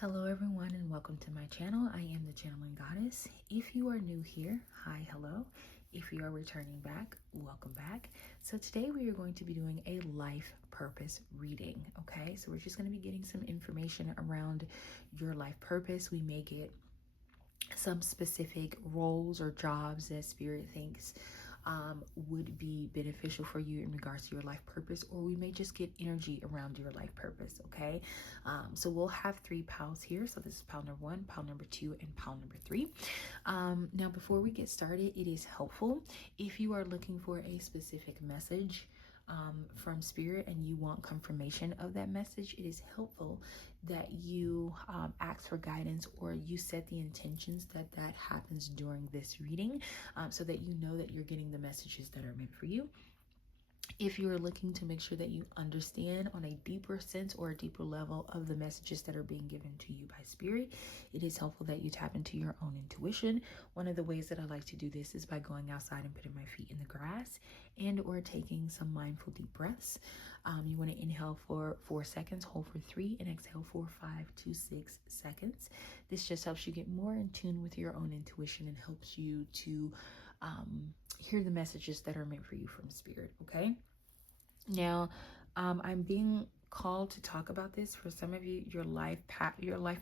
Hello everyone and welcome to my channel. I am the Channeling Goddess. If you are new here, hi, hello. If you are returning back, welcome back. So today we are going to be doing a life purpose reading, okay? So we're just going to be getting some information around your life purpose. We may get some specific roles or jobs that Spirit thinks would be beneficial for you in regards to your life purpose, or we may just get energy around your life purpose, okay? So we'll have 3 piles here. So this is pile number 1, pile number 2, and pile number 3. Now, before we get started, it is helpful if you are looking for a specific message from Spirit and you want confirmation of that message. It is helpful that you ask for guidance, or you set the intentions that happens during this reading, so that you know that you're getting the messages that are meant for you. If you are looking to make sure that you understand on a deeper sense or a deeper level of the messages that are being given to you by Spirit, it is helpful that you tap into your own intuition. One of the ways that I like to do this is by going outside and putting my feet in the grass and or taking some mindful deep breaths. You want to inhale for 4 seconds, hold for 3, and exhale for 5 to 6 seconds. This just helps you get more in tune with your own intuition and helps you to hear the messages that are meant for you from Spirit, okay? Now, I'm being called to talk about this. For some of you, your life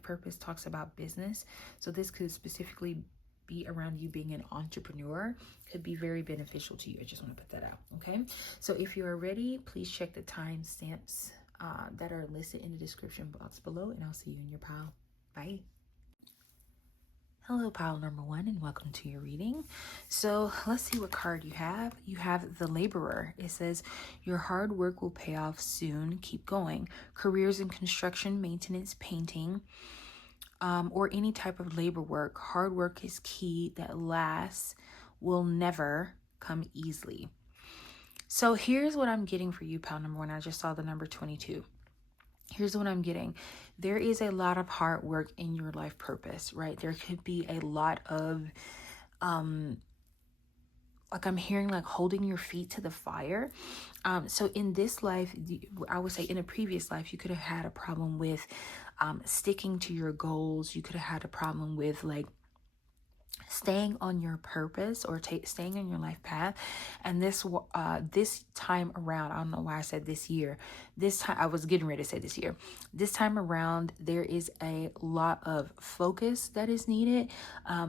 purpose talks about business. So this could specifically be around you being an entrepreneur. Could be very beneficial to you. I just want to put that out, okay? So if you are ready, please check the timestamps that are listed in the description box below, and I'll see you in your pile. Bye. Hello, pile number 1, and welcome to your reading. So let's see what card you have. You have the Laborer. It says, your hard work will pay off soon. Keep going. Careers in construction, maintenance, painting, or any type of labor work. Hard work is key that lasts, will never come easily. So here's what I'm getting for you, pile number 1. I just saw the number 22. Here's what I'm getting. There is a lot of hard work in your life purpose, right? There could be a lot of, like I'm hearing like holding your feet to the fire. So in this life, I would say in a previous life, you could have had a problem with sticking to your goals. You could have had a problem with like staying on your purpose or staying on your life path. And this time around, I don't know why I said this year. This time, I was getting ready to say this year. This time around, there is a lot of focus that is needed.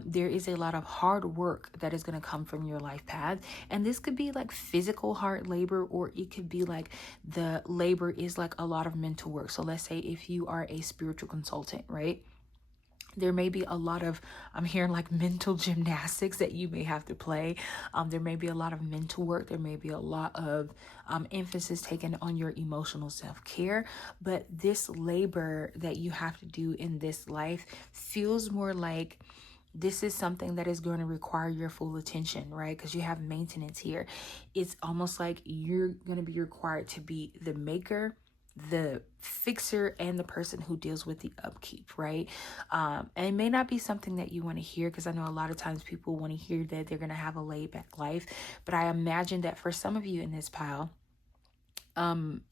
There is a lot of hard work that is going to come from your life path. And this could be like physical hard labor, or it could be like the labor is like a lot of mental work. So let's say if you are a spiritual consultant, right? There may be a lot of, I'm hearing like mental gymnastics that you may have to play. There may be a lot of mental work. There may be a lot of emphasis taken on your emotional self-care. But this labor that you have to do in this life feels more like this is something that is going to require your full attention, right? Because you have maintenance here. It's almost like you're going to be required to be the maker, the fixer, and the person who deals with the upkeep, right? And it may not be something that you want to hear, because I know a lot of times people want to hear that they're going to have a laid back life. But I imagine that for some of you in this pile,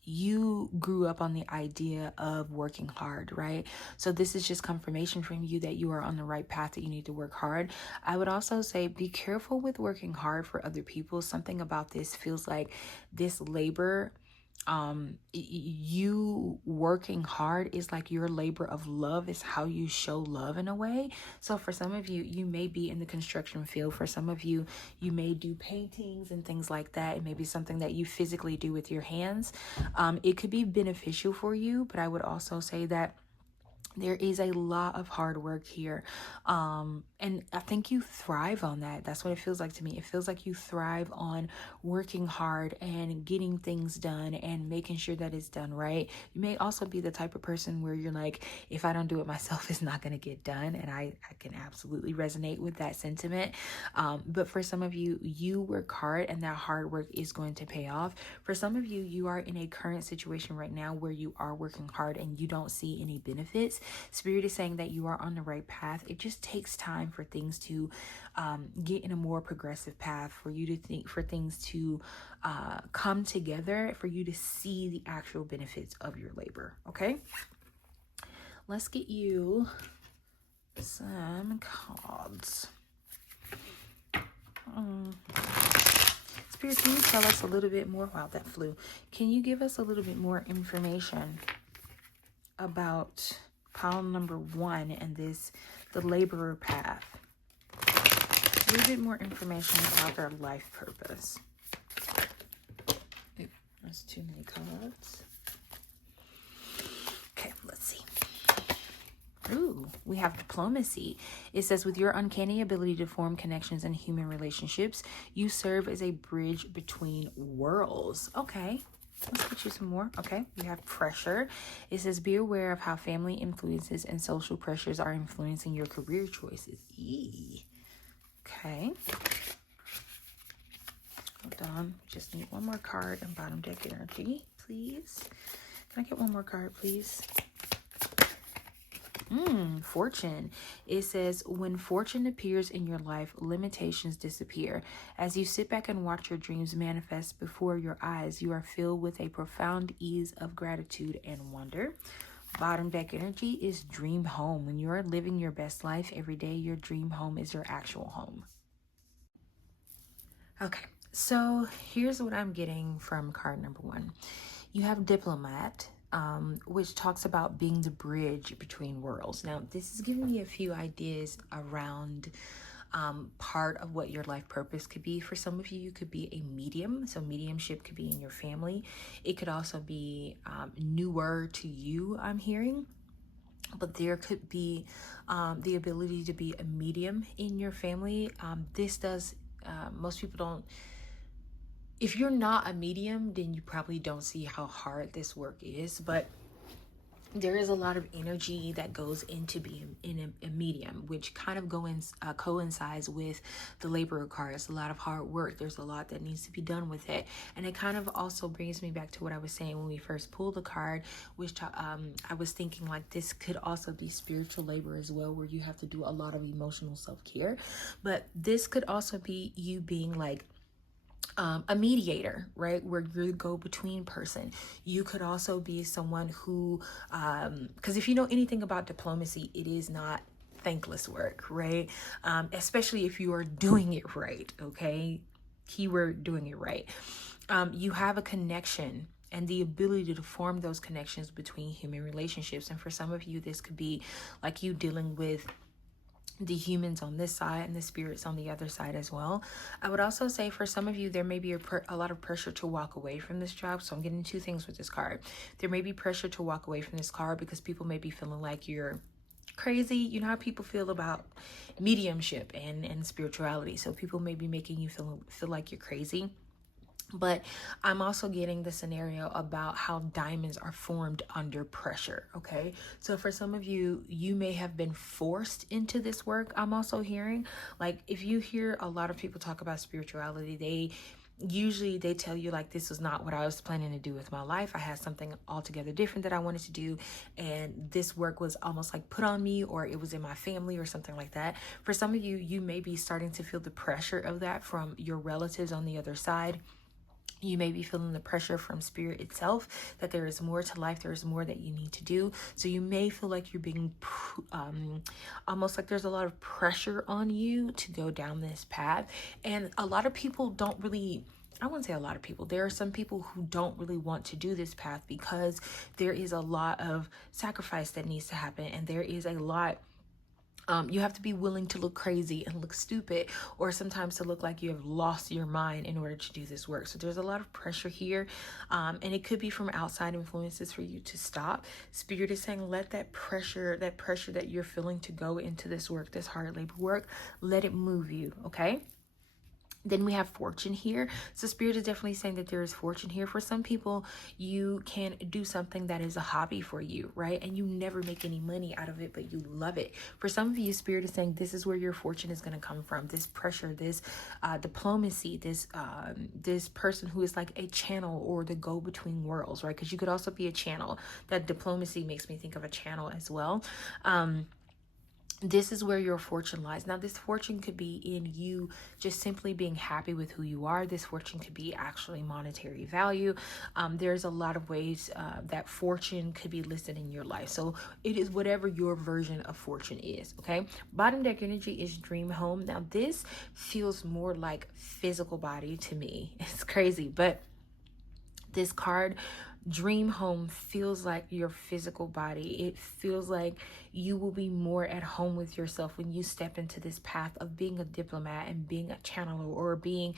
you grew up on the idea of working hard, right? So this is just confirmation from you that you are on the right path, that you need to work hard. I would also say be careful with working hard for other people. Something about this feels like this labor, you working hard is like your labor of love, is how you show love in a way. So for some of you, you may be in the construction field. For some of you, you may do paintings and things like that. It may be something that you physically do with your hands. It could be beneficial for you, but I would also say that there is a lot of hard work here. And I think you thrive on that. That's what it feels like to me. It feels like you thrive on working hard and getting things done and making sure that it's done right. You may also be the type of person where you're like, if I don't do it myself, it's not going to get done. And I can absolutely resonate with that sentiment. But for some of you, you work hard and that hard work is going to pay off. For some of you, you are in a current situation right now where you are working hard and you don't see any benefits. Spirit is saying that you are on the right path. It just takes time for things to get in a more progressive path, for you to think, for things to come together, for you to see the actual benefits of your labor. Okay. let's get you some cards. Spirit, can you tell us a little bit more? Wow, that flew. Can you give us a little bit more information about pile number 1 and the laborer path? A little bit more information about their life purpose. Ooh, that's too many cards. Okay, let's see. Ooh, we have diplomacy. It says, with your uncanny ability to form connections in human relationships, you serve as a bridge between worlds. Okay, let's get you some more. Okay, we have pressure. It says, be aware of how family influences and social pressures are influencing your career choices. Eee. Okay. Hold on. Just need one more card in bottom deck energy, please. Can I get one more card, please? Fortune. It says, when fortune appears in your life, limitations disappear. As you sit back and watch your dreams manifest before your eyes, you are filled with a profound ease of gratitude and wonder. Bottom deck energy is dream home. When you are living your best life every day, your dream home is your actual home. Okay, so here's what I'm getting from card number 1. You have diplomat, which talks about being the bridge between worlds. Now, this is giving me a few ideas around part of what your life purpose could be. For some of you, you could be a medium. So mediumship could be in your family. It could also be newer to you, I'm hearing. But there could be the ability to be a medium in your family. This does, most people don't. If you're not a medium, then you probably don't see how hard this work is, but there is a lot of energy that goes into being in a medium, which kind of coincides with the laborer card. It's a lot of hard work. There's a lot that needs to be done with it. And it kind of also brings me back to what I was saying when we first pulled the card, which I was thinking like this could also be spiritual labor as well, where you have to do a lot of emotional self-care. But this could also be you being like a mediator, right? Where you're the go-between person. You could also be someone who, because if you know anything about diplomacy, it is not thankless work, right? Especially if you are doing it right, okay? Keyword, doing it right. You have a connection and the ability to form those connections between human relationships. And for some of you, this could be like you dealing with the humans on this side and the spirits on the other side as well. I would also say for some of you, there may be a lot of pressure to walk away from this job. So I'm getting 2 things with this card. There may be pressure to walk away from this card because people may be feeling like you're crazy. You know how people feel about mediumship and spirituality. So people may be making you feel like you're crazy. But I'm also getting the scenario about how diamonds are formed under pressure, okay? So for some of you, you may have been forced into this work. I'm also hearing, like, if you hear a lot of people talk about spirituality, they tell you like, this was not what I was planning to do with my life. I had something altogether different that I wanted to do, and this work was almost like put on me, or it was in my family or something like that. For some of you, you may be starting to feel the pressure of that from your relatives on the other side. You may be feeling the pressure from spirit itself, that there is more to life, there is more that you need to do. So you may feel like you're being almost like there's a lot of pressure on you to go down this path. And a lot of people don't really, I wouldn't say a lot of people, there are some people who don't really want to do this path because there is a lot of sacrifice that needs to happen, and there is a lot. You have to be willing to look crazy and look stupid, or sometimes to look like you have lost your mind in order to do this work. So there's a lot of pressure here, and it could be from outside influences for you to stop. Spirit is saying, let that pressure that you're feeling to go into this work, this hard labor work, let it move you, okay? Then we have fortune here. So Spirit is definitely saying that there is fortune here. For some people, you can do something that is a hobby for you, right? And you never make any money out of it, but you love it. For some of you, Spirit is saying this is where your fortune is going to come from. This pressure, this diplomacy, this person who is like a channel or the go-between worlds, right? Because you could also be a channel. That diplomacy makes me think of a channel as well. this is where your fortune lies. Now, this fortune could be in you just simply being happy with who you are. This fortune could be actually monetary value. There's a lot of ways that fortune could be listed in your life. So it is whatever your version of fortune is, okay? Bottom deck energy is dream home. Now, this feels more like physical body to me. It's crazy, but this card, dream home, feels like your physical body. It feels like you will be more at home with yourself when you step into this path of being a diplomat and being a channeler, or being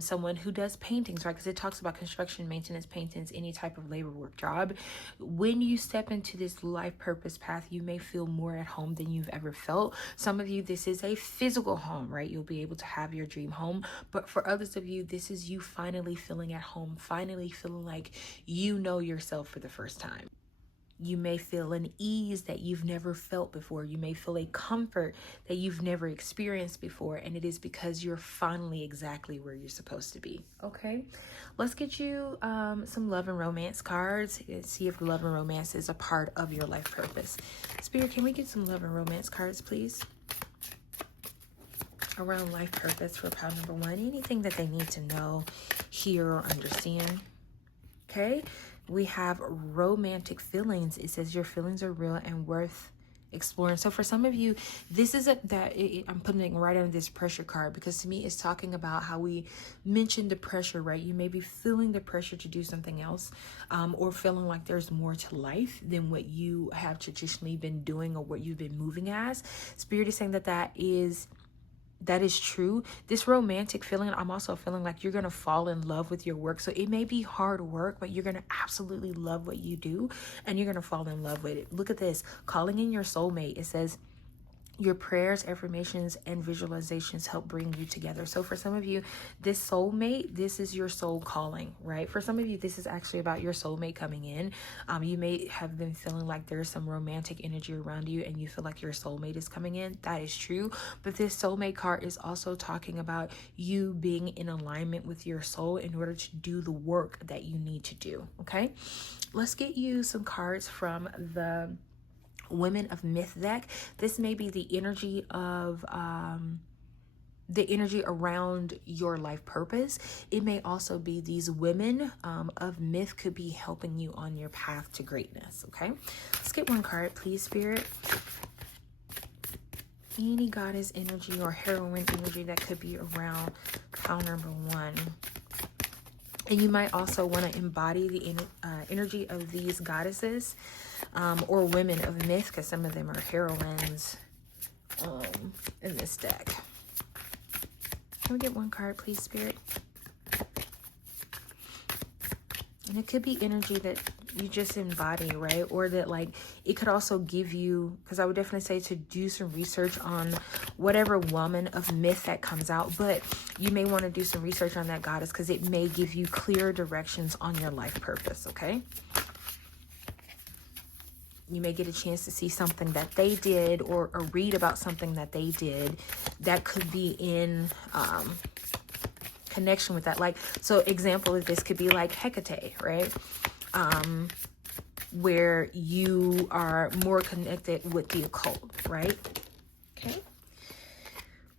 someone who does paintings, right? Because it talks about construction, maintenance, paintings, any type of labor work job. When you step into this life purpose path, you may feel more at home than you've ever felt. Some of you, this is a physical home, right? You'll be able to have your dream home. But for others of you, this is you finally feeling at home, finally feeling like you know yourself for the first time. You may feel an ease that you've never felt before. You may feel a comfort that you've never experienced before. And it is because you're finally exactly where you're supposed to be. Okay, let's get you some love and romance cards and see if love and romance is a part of your life purpose. Spirit, can we get some love and romance cards, please? Around life purpose for pile number one. Anything that they need to know, hear, or understand. Okay, we have romantic feelings. It says your feelings are real and worth exploring. So for some of you, this is I'm putting it right under this pressure card, because to me it's talking about how we mentioned the pressure, right? You may be feeling the pressure to do something else, or feeling like there's more to life than what you have traditionally been doing or what you've been moving as. Spirit is saying that is true. This romantic feeling, I'm also feeling like you're going to fall in love with your work. So it may be hard work, but you're going to absolutely love what you do, and you're going to fall in love with it. Look at this, calling in your soulmate. It says your prayers, affirmations, and visualizations help bring you together. So for some of you, this soulmate, this is your soul calling, right? For some of you, this is actually about your soulmate coming in. You may have been feeling like there's some romantic energy around you and you feel like your soulmate is coming in. That is true. But this soulmate card is also talking about you being in alignment with your soul in order to do the work that you need to do, okay? Let's get you some cards from the Women of Myth deck. This may be the energy of the energy around your life purpose. It may also be these women of myth could be helping you on your path to greatness. Okay, let's get one card, please, Spirit. Any goddess energy or heroine energy that could be around pile number one. And you might also want to embody the energy of these goddesses or women of myth, because some of them are heroines in this deck. Can we get one card, please, Spirit? And it could be energy that you just embody, right? Or that, like, it could also give you, because I would definitely say to do some research on whatever woman of myth that comes out, but you may want to do some research on that goddess, because it may give you clear directions on your life purpose, okay? You may get a chance to see something that they did, or read about something that they did that could be in connection with that. Like, so example of this could be like Hecate, right? Where you are more connected with the occult, right? Okay.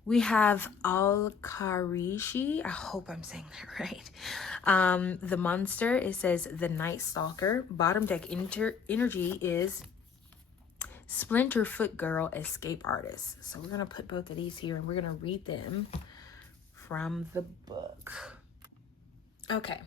We have Al-Kharishi. I hope I'm saying that right. The monster, it says the Night Stalker. Bottom deck energy is Splinterfoot Girl, Escape Artist. So we're going to put both of these here and we're going to read them from the book. Okay.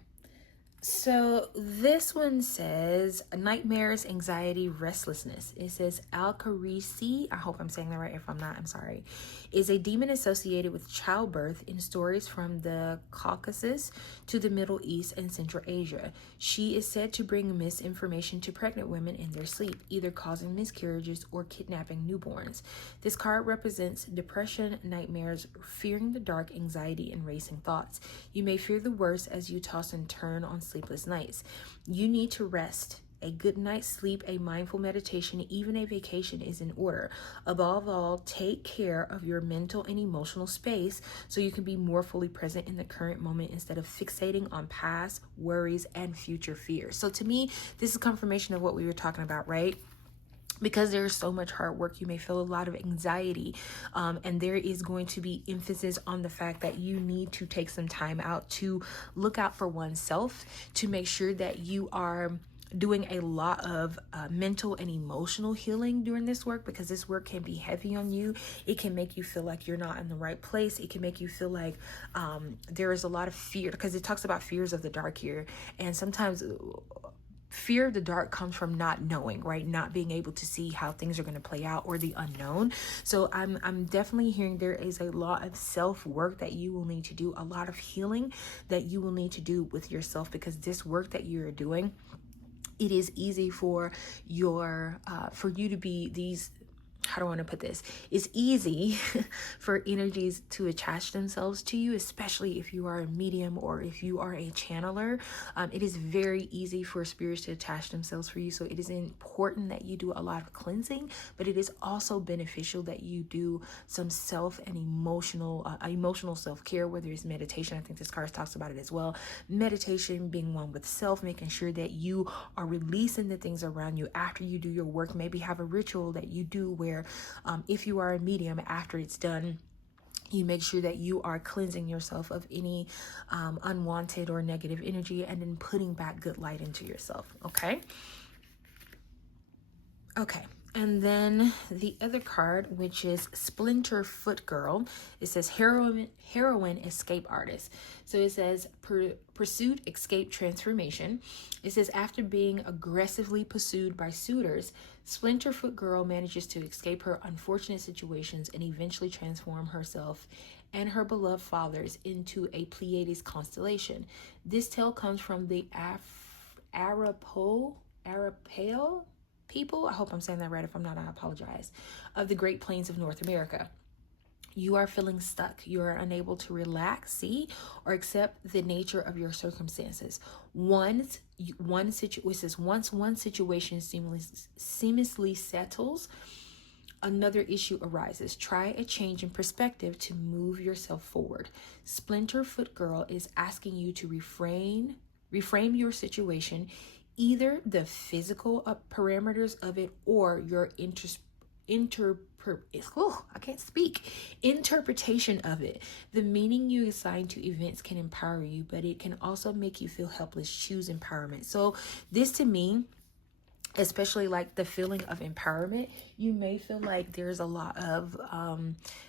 So this one says nightmares, anxiety, restlessness. It says Al-Kharisi, I hope I'm saying that right. If I'm not, I'm sorry, is a demon associated with childbirth in stories from the Caucasus to the Middle East and Central Asia. She is said to bring misinformation to pregnant women in their sleep, either causing miscarriages or kidnapping newborns. This card represents depression, nightmares, fearing the dark, anxiety, and racing thoughts. You may fear the worst as you toss and turn on sleepless nights. You need to rest. A good night's sleep, a mindful meditation, even a vacation is in order. Above all, take care of your mental and emotional space so you can be more fully present in the current moment instead of fixating on past worries and future fears. So to me, this is confirmation of what we were talking about, right? because there's so much hard work, you may feel a lot of anxiety, and there is going to be emphasis on the fact that you need to take some time out to look out for oneself, to make sure that you are doing a lot of mental and emotional healing during this work, because this work can be heavy on you. It can make you feel like you're not in the right place. It can make you feel like there is a lot of fear, because it talks about fears of the dark here, and sometimes fear of the dark comes from not knowing, right? Not being able to see how things are going to play out, or the unknown. So I'm definitely hearing there is a lot of self-work that you will need to do, a lot of healing that you will need to do with yourself, because this work that you're doing, it is easy for you to be these, how do I want to put this? It's easy for energies to attach themselves to you, especially if you are a medium or if you are a channeler. It is very easy for spirits to attach themselves for you. So it is important that you do a lot of cleansing, but it is also beneficial that you do some self and emotional self-care, whether it's meditation. I think this card talks about it as well. Meditation, being one with self, making sure that you are releasing the things around you after you do your work. Maybe have a ritual that you do where if you are a medium, after it's done, you make sure that you are cleansing yourself of any unwanted or negative energy, and then putting back good light into yourself. Okay. And then the other card, which is Splinter Foot Girl, it says heroine escape artist. So it says pursuit, escape, transformation. It says after being aggressively pursued by suitors, Splinter Foot Girl manages to escape her unfortunate situations and eventually transform herself and her beloved fathers into a Pleiades constellation. This tale comes from the Arapaho people, I hope I'm saying that right. If I'm not, I apologize, of the Great Plains of North America. You are feeling stuck. You are unable to relax, see, or accept the nature of your circumstances. Once one situation seamlessly settles, another issue arises. Try a change in perspective to move yourself forward. Splinter Foot Girl is asking you to reframe your situation, either the physical parameters of it or your interpretation of it. The meaning you assign to events can empower you, but it can also make you feel helpless. Choose empowerment. So this, to me, especially like the feeling of empowerment, you may feel like there's a lot of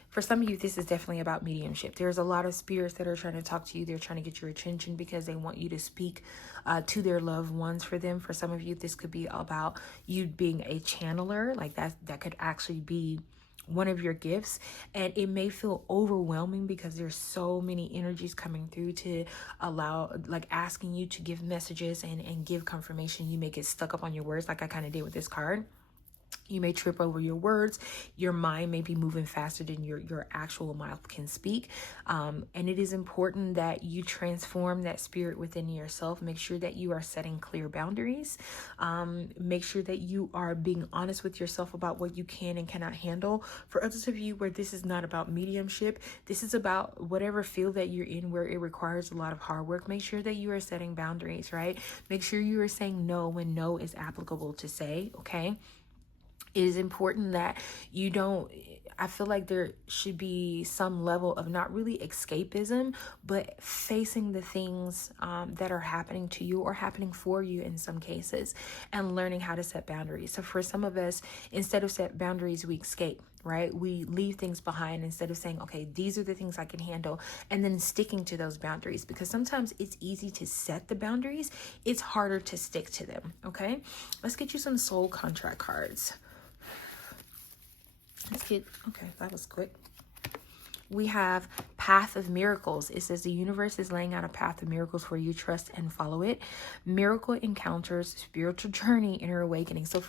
for some of you, this is definitely about mediumship. There's a lot of spirits that are trying to talk to you. They're trying to get your attention because they want you to speak to their loved ones for them. For some of you, this could be about you being a channeler. Like that could actually be one of your gifts, and it may feel overwhelming because there's so many energies coming through to allow, like, asking you to give messages and give confirmation. You may get stuck up on your words, like I kind of did with this card. You may trip over your words. Your mind may be moving faster than your actual mouth can speak. And it is important that you transform that spirit within yourself. Make sure that you are setting clear boundaries. Make sure that you are being honest with yourself about what you can and cannot handle. For others of you where this is not about mediumship, this is about whatever field that you're in where it requires a lot of hard work. Make sure that you are setting boundaries, right? Make sure you are saying no when no is applicable to say, okay? It is important that you don't, I feel like there should be some level of not really escapism, but facing the things that are happening to you or happening for you in some cases, and learning how to set boundaries. So for some of us, instead of set boundaries, we escape, right? We leave things behind instead of saying, okay, these are the things I can handle, and then sticking to those boundaries, because sometimes it's easy to set the boundaries. It's harder to stick to them, okay? Let's get you some soul contract cards. Okay, that was quick. We have Path of Miracles. It says the universe is laying out a path of miracles for you. Trust and follow it. Miracle encounters, spiritual journey, inner awakening. So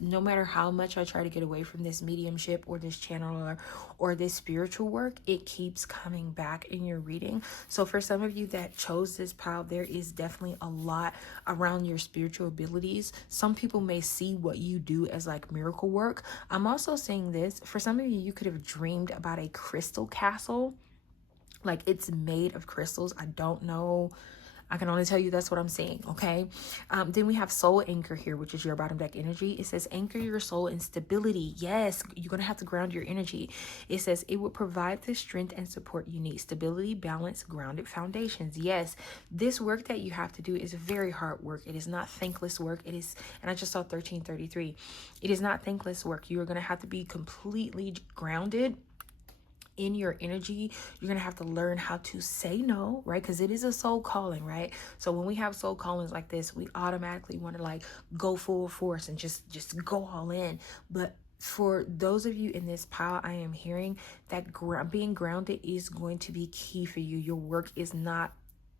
no matter how much I try to get away from this mediumship or this channeler or this spiritual work, it keeps coming back in your reading. So for some of you that chose this pile, there is definitely a lot around your spiritual abilities. Some people may see what you do as like miracle work. I'm also saying this, for some of you, you could have dreamed about a crystal castle, like it's made of crystals. I don't know I can only tell you that's what I'm seeing, okay? Then we have soul anchor here, which is your bottom deck energy. It says anchor your soul in stability. Yes, you're going to have to ground your energy. It says it will provide the strength and support you need. Stability, balance, grounded foundations. Yes, this work that you have to do is very hard work. It is not thankless work. It is, and I just saw 1333. It is not thankless work. You are going to have to be completely grounded in your energy. You're gonna have to learn how to say no, right? Because it is a soul calling, right? So when we have soul callings like this, we automatically want to like go full force and just go all in. But for those of you in this pile, I am hearing that being grounded is going to be key for you. Your work is not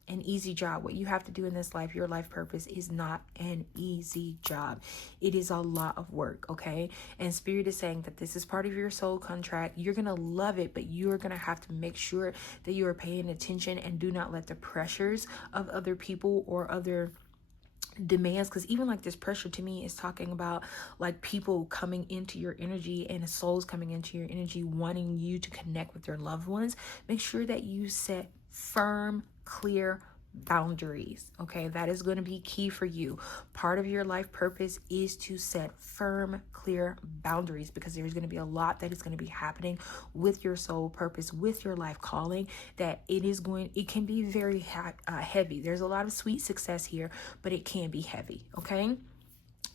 an easy job. What you have to do in this life, your life purpose, is not an easy job. It is a lot of work, okay? And Spirit is saying that this is part of your soul contract. You're going to love it, but you're going to have to make sure that you are paying attention and do not let the pressures of other people or other demands, because even like this pressure to me is talking about like people coming into your energy and souls coming into your energy wanting you to connect with your loved ones. Make sure that you set firm, clear boundaries, okay? That is going to be key for you. Part of your life purpose is to set firm, clear boundaries, because there's going to be a lot that is going to be happening with your soul purpose, with your life calling, that it can be very heavy. There's a lot of sweet success here, but it can be heavy, okay?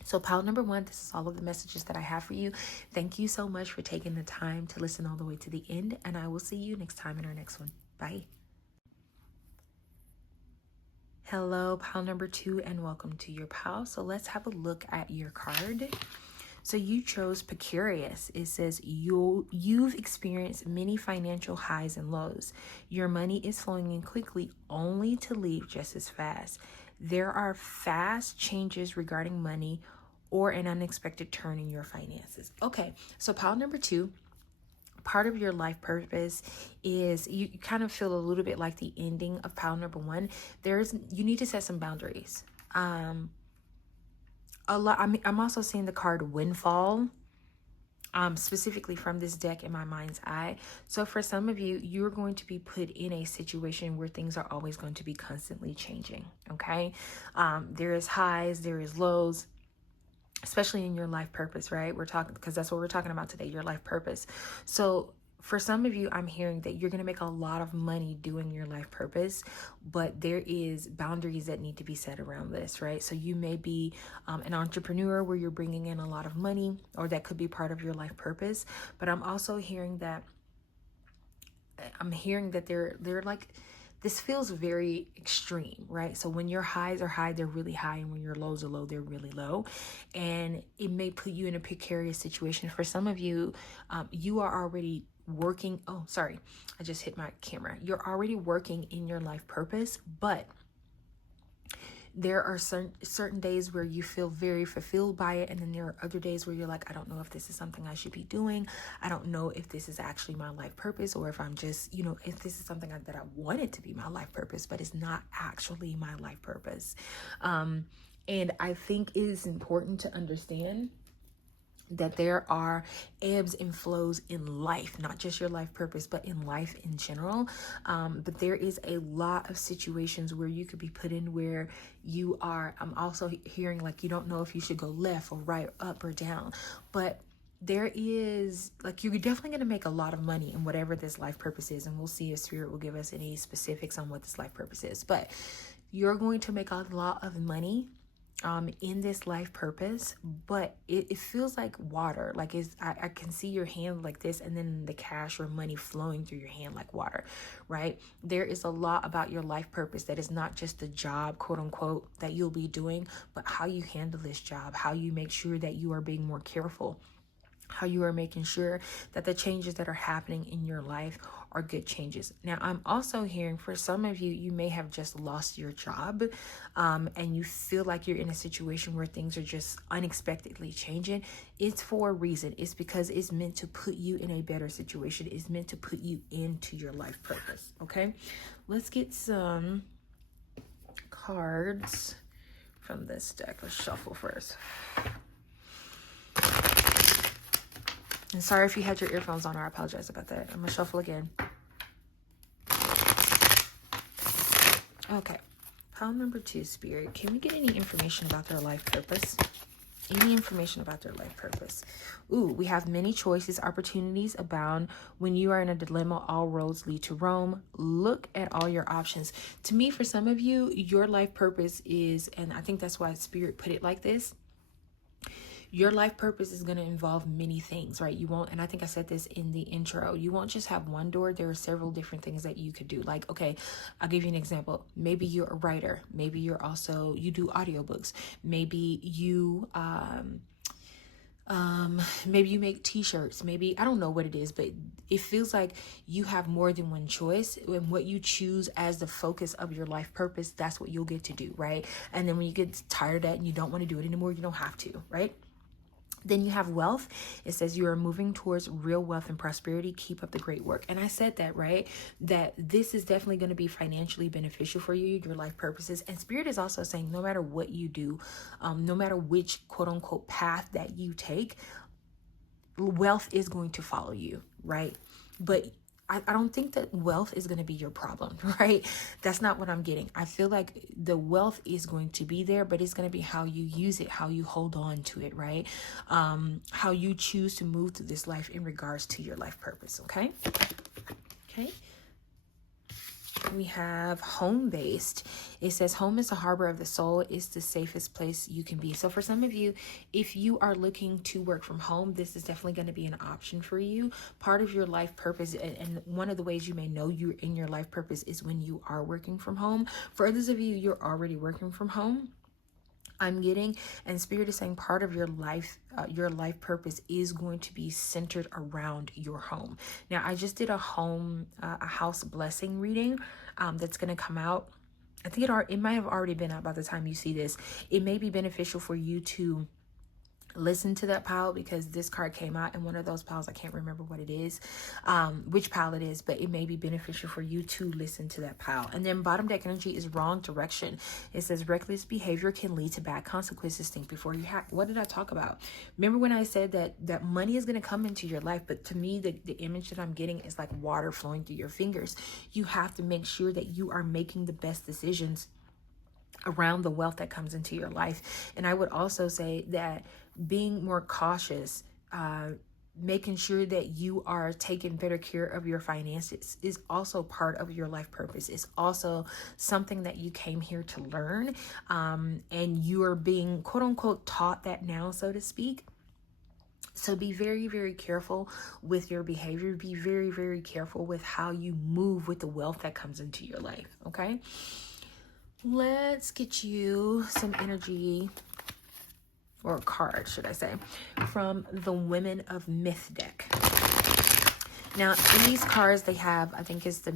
So pile number 1, this is all of the messages that I have for you. Thank you so much for taking the time to listen all the way to the end, and I will see you next time in our next one. Bye. Hello, pile number 2, and welcome to your pile. So let's have a look at your card. So you chose precarious. It says you've experienced many financial highs and lows. Your money is flowing in quickly, only to leave just as fast. There are fast changes regarding money or an unexpected turn in your finances. Okay, so pile number 2. Part of your life purpose is you kind of feel a little bit like the ending of pile number 1. You need to set some boundaries. I'm also seeing the card windfall, specifically from this deck in my mind's eye. So for some of you, you're going to be put in a situation where things are always going to be constantly changing. Okay. There is highs, there is lows, especially in your life purpose, right? We're talking, because that's what we're talking about today, your life purpose. So for some of you, I'm hearing that you're going to make a lot of money doing your life purpose, but there is boundaries that need to be set around this, right? So you may be an entrepreneur where you're bringing in a lot of money, or that could be part of your life purpose. But I'm also hearing that they're like, this feels very extreme, right? So when your highs are high, they're really high. And when your lows are low, they're really low. And it may put you in a precarious situation. For some of you, you are already working. Oh, sorry. I just hit my camera. You're already working in your life purpose, but there are certain days where you feel very fulfilled by it. And then there are other days where you're like, I don't know if this is something I should be doing. I don't know if this is actually my life purpose, or if I'm just, if this is something that I want it to be my life purpose, but it's not actually my life purpose. And I think it is important to understand that there are ebbs and flows in life, not just your life purpose, but in life in general. But there is a lot of situations where you could be put in where you are, I'm also hearing like you don't know if you should go left or right, up or down. But there is, like, you're definitely going to make a lot of money in whatever this life purpose is. And we'll see if Spirit will give us any specifics on what this life purpose is. But you're going to make a lot of money in this life purpose, but it feels like water. Like I can see your hand like this, and then the cash or money flowing through your hand like water, right? There is a lot about your life purpose that is not just the job, quote unquote, that you'll be doing, but how you handle this job, how you make sure that you are being more careful, how you are making sure that the changes that are happening in your life are good changes. Now, I'm also hearing for some of you, you may have just lost your job, and you feel like you're in a situation where things are just unexpectedly changing. It's for a reason. It's because it's meant to put you in a better situation. It's meant to put you into your life purpose. Okay, let's get some cards from this deck. Let's shuffle first. And sorry if you had your earphones on, I apologize about that. I'm gonna shuffle again. Okay. Pile number 2, Spirit. Can we get any information about their life purpose? Any information about their life purpose? Ooh, we have many choices. Opportunities abound. When you are in a dilemma, all roads lead to Rome. Look at all your options. To me, for some of you, your life purpose is, and I think that's why Spirit put it like this, your life purpose is going to involve many things, right? You won't, and I think I said this in the intro, you won't just have one door. There are several different things that you could do. Like, okay, I'll give you an example. Maybe you're a writer. Maybe you do audiobooks. Maybe you, maybe you make t-shirts. Maybe, I don't know what it is, but it feels like you have more than one choice, and what you choose as the focus of your life purpose, that's what you'll get to do, right? And then when you get tired of that and you don't want to do it anymore, you don't have to, right? Then you have wealth. It says you are moving towards real wealth and prosperity. Keep up the great work. And I said that, right? That this is definitely going to be financially beneficial for you, your life purposes. And Spirit is also saying no matter what you do, no matter which quote unquote path that you take, wealth is going to follow you, right? But I don't think that wealth is going to be your problem, right? That's not what I'm getting. I feel like the wealth is going to be there, but it's going to be how you use it, how you hold on to it, right? How you choose to move through this life in regards to your life purpose, okay? Okay. We have home-based. It says home is the harbor of the soul. It's the safest place you can be. So for some of you, if you are looking to work from home, this is definitely going to be an option for you. Part of your life purpose, and one of the ways you may know you're in your life purpose is when you are working from home. For others of you, you're already working from home. I'm getting, and Spirit is saying part of your life purpose is going to be centered around your home. Now, I just did a house blessing reading that's going to come out. I think it might have already been out by the time you see this. It may be beneficial for you to listen to that pile, because this card came out in one of those piles. I can't remember what it is, which pile it is, but it may be beneficial for you to listen to that pile. And then bottom deck energy is wrong direction. It says reckless behavior can lead to bad consequences. Think before you act. What did I talk about? Remember when I said that money is going to come into your life, but to me, the image that I'm getting is like water flowing through your fingers. You have to make sure that you are making the best decisions around the wealth that comes into your life. And I would also say that being more cautious, making sure that you are taking better care of your finances is also part of your life purpose. It's also something that you came here to learn, and you are being quote unquote taught that now, so to speak. So be very, very careful with your behavior. Be very, very careful with how you move with the wealth that comes into your life, okay? Let's get you some energy, or a card, should I say, from the Women of Myth deck. Now, in these cards, they have, I think it's the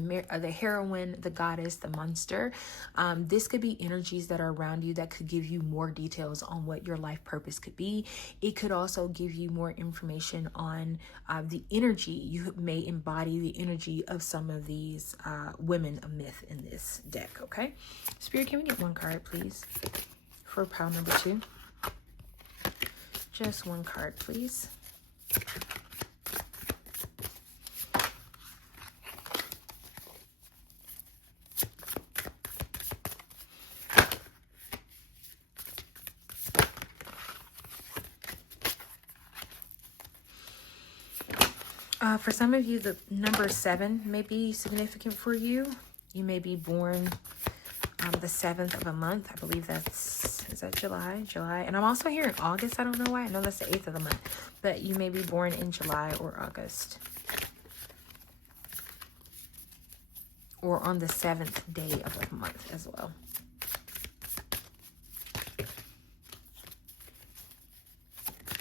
heroine, the goddess, the monster. This could be energies that are around you that could give you more details on what your life purpose could be. It could also give you more information on the energy. You may embody the energy of some of these women of myth in this deck, okay? Spirit, can we get one card, please, for pile number 2? Just one card, please. For some of you, the number 7 may be significant for you. You may be born the 7th of a month. I believe is that July? And I'm also hearing August. I don't know why. I know that's the 8th of the month. But you may be born in July or August. Or on the 7th day of a month as well.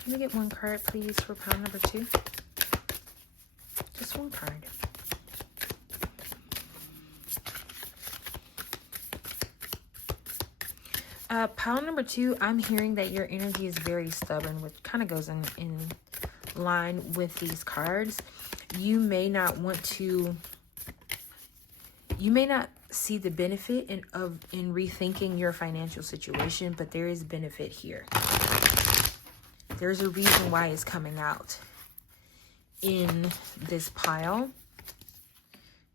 Can we get one card, please, for pile number 2? Just one card. Pile number 2, I'm hearing that your energy is very stubborn, which kind of goes in line with these cards. You may not see the benefit in rethinking your financial situation, but there is benefit here. There's a reason why it's coming out in this pile.